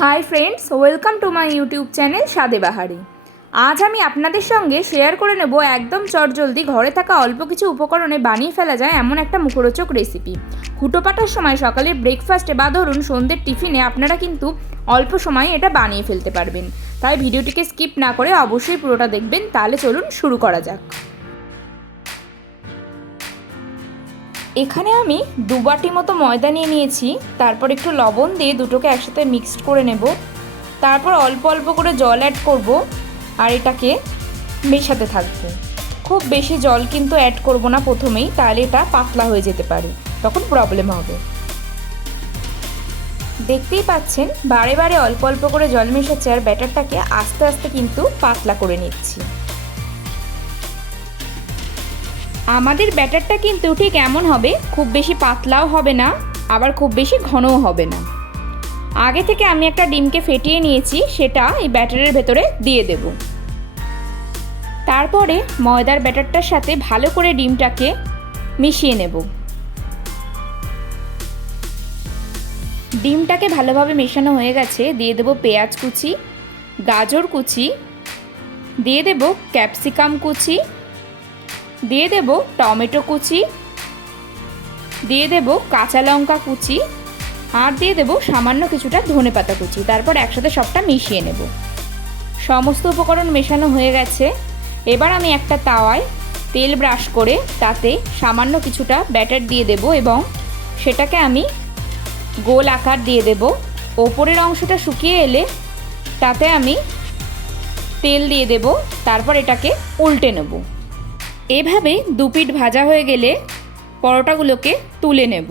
Hi friends, welcome to my YouTube channel স্বাদে বাহারে। আজ আমি আপনাদের সঙ্গে শেয়ার করে নেব একদম চটজলদি ঘরে থাকা অল্প কিছু উপকরণে বানিয়ে ফেলা যায় এমন একটা মুখরোচক রেসিপি। হুটোপাটার সময় সকালের ব্রেকফাস্টে বা ধরুন সন্ধ্যের টিফিনে আপনারা কিন্তু অল্প সময়ে এটা বানিয়ে ফেলতে পারবেন। তাই ভিডিওটিকে স্কিপ না করে অবশ্যই পুরোটা দেখবেন। তাহলে চলুন শুরু করা যাক। এখানে আমি 2 বাটি মতো ময়দা নিয়ে নিয়েছি। তারপর একটু লবণ দিয়ে দুটোকে একসাথে মিক্সড করে নেব। তারপর অল্প অল্প করে জল অ্যাড করব আর এটাকে মেশাতে থাকব। খুব বেশি জল কিন্তু অ্যাড করব না প্রথমেই, তাহলে এটা পাতলা হয়ে যেতে পারে, তখন প্রবলেম হবে। দেখতেই পাচ্ছেন বারে বারে অল্প অল্প করে জল মেশাচ্ছি আর ব্যাটারটাকে আস্তে আস্তে কিন্তু পাতলা করে নিচ্ছি। আমাদের ব্যাটারটা কিন্তু ঠিক এমন হবে, খুব বেশি পাতলাও হবে না আবার খুব বেশি ঘনও হবে না। আগে থেকে আমি একটা ডিমকে ফেটিয়ে নিয়েছি, সেটা এই ব্যাটারের ভেতরে দিয়ে দেব। তারপরে ময়দার ব্যাটারটার সাথে ভালো করে ডিমটাকে মিশিয়ে নেব। ডিমটাকে ভালোভাবে মেশানো হয়ে গেছে। দিয়ে দেব পেঁয়াজ কুচি, গাজর কুচি, দিয়ে দেব ক্যাপসিকাম কুচি, দিয়ে দেব টমেটো কুচি, দিয়ে দেব কাঁচা লঙ্কা কুচি আর দিয়ে দেব সামান্য কিছুটা ধনেপাতা কুচি। তারপর একসাথে সবটা মিশিয়ে নেব। সমস্ত উপকরণ মেশানো হয়ে গেছে। এবার আমি একটা তাওয়ায় তেল ব্রাশ করে তাতে সামান্য কিছুটা ব্যাটার দিয়ে দেব এবং সেটাকে আমি গোল আকার দিয়ে দেব। ওপরের অংশটা শুকিয়ে এলে তাতে আমি তেল দিয়ে দেব। তারপর এটাকে উল্টে নেব। এভাবে দুপিঠ ভাজা হয়ে গেলে পরোটাগুলোকে তুলে নেব।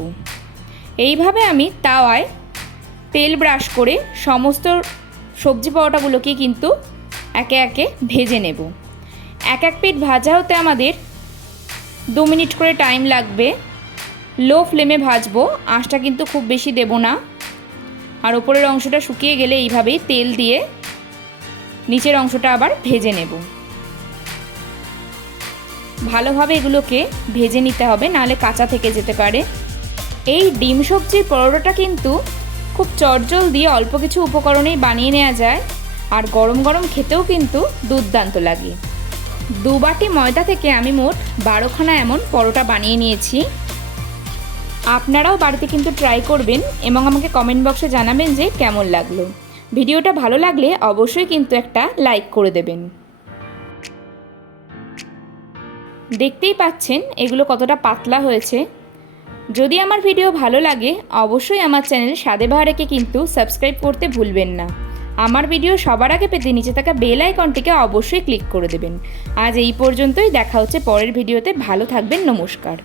এইভাবে আমি তাওয়ায় তেল ব্রাশ করে সমস্ত সবজি পরোটাগুলোকে কিন্তু একে একে ভেজে নেব। এক এক পিঠ ভাজা হতে আমাদের 2 মিনিট করে টাইম লাগবে। লো ফ্লেমে ভাজবো, আঁচটা কিন্তু খুব বেশি দেব না। আর ওপরের অংশটা শুকিয়ে গেলে এইভাবেই তেল দিয়ে নিচের অংশটা আবার ভেজে নেব। ভালোভাবে এগুলোকে ভেজে নিতে হবে, নাহলে কাঁচা থেকে যেতে পারে। এই ডিম সবজির পরোটাটা কিন্তু খুব চটজলদি অল্প কিছু উপকরণেই বানিয়ে নেওয়া যায় আর গরম গরম খেতেও কিন্তু দুর্দান্ত লাগে। 2 বাটি ময়দা থেকে আমি মোট 12খানা এমন পরোটা বানিয়ে নিয়েছি। আপনারাও বাড়িতে কিন্তু ট্রাই করবেন এবং আমাকে কমেন্ট বক্সে জানাবেন যে কেমন লাগলো। ভিডিওটা ভালো লাগলে অবশ্যই কিন্তু একটা লাইক করে দেবেন। দেখতেই পাচ্ছেন এগুলো কতটা পাতলা হয়েছে। যদি আমার ভিডিও ভালো লাগে অবশ্যই আমার চ্যানেল স্বাদে বাহারেকে কিন্তু সাবস্ক্রাইব করতে ভুলবেন না। আমার ভিডিও সবার আগে পেতে নিচে থাকা বেল আইকনটিকে অবশ্যই ক্লিক করে দেবেন। আজ এই পর্যন্তই, দেখা হচ্ছে পরের ভিডিওতে। ভালো থাকবেন, নমস্কার।